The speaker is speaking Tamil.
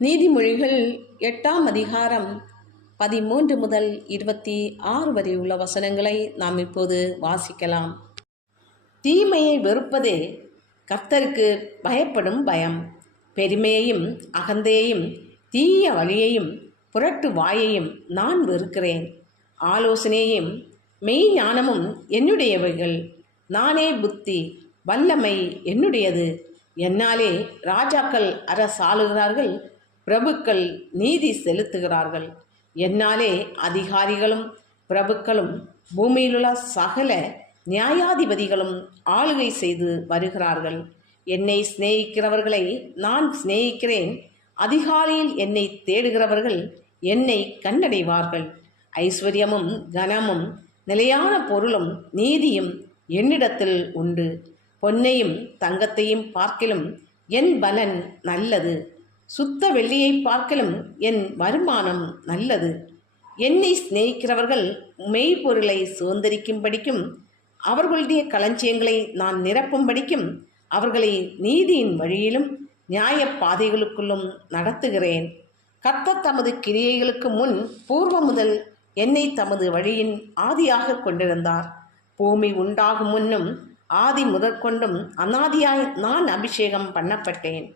நீதிமொழிகள் 8ஆம் அதிகாரம் 13 முதல் 26 வரை உள்ள வசனங்களை நாம் இப்போது வாசிக்கலாம். தீமையை வெறுப்பதே கர்த்தருக்கு பயப்படும் பயம். பெருமையையும் அகந்தையையும் தீய வழியையும் புரட்டு வாயையும் நான் வெறுக்கிறேன். ஆலோசனையும் மெய்ஞானமும் என்னுடையவைகள். நானே புத்தி, வல்லமை என்னுடையது. என்னாலே ராஜாக்கள் அரசாளுகிறார்கள், பிரபுக்கள் நீதி செலுத்துகிறார்கள். என்னாலே அதிகாரிகளும் பிரபுக்களும் பூமியிலுள்ள சகல நியாயாதிபதிகளும் ஆளுகை செய்து வருகிறார்கள். என்னை சிநேகிக்கிறவர்களை நான் சிநேகிக்கிறேன். அதிகாலையில் என்னை தேடுகிறவர்கள் என்னை கண்டடைவார்கள். ஐஸ்வர்யமும் கனமும் நிலையான பொருளும் நீதியும் என்னிடத்தில் உண்டு. பொன்னையும் தங்கத்தையும் பார்க்கிலும் என் பலன் நல்லது. சுத்த வெள்ளியை பார்க்கிலும் என் வருமானம் நல்லது. என்னை சிநேகிக்கிறவர்கள் மெய்ப்பொருளை சுதந்திரிக்கும்படிக்கும் அவர்களுடைய களஞ்சியங்களை நான் நிரப்பும்படிக்கும் அவர்களை நீதியின் வழியிலும் நியாய பாதைகளுக்குள்ளும் நடத்துகிறேன். கர்த்தர் தமது கிரியைகளுக்கு முன் பூர்வ முதல் என்னை தமது வழியின் ஆதியாக கொண்டிருந்தார். பூமி உண்டாகும் முன்னும் ஆதி முதற்கொண்டும் அநாதியாய் நான் அபிஷேகம் பண்ணப்பட்டேன்.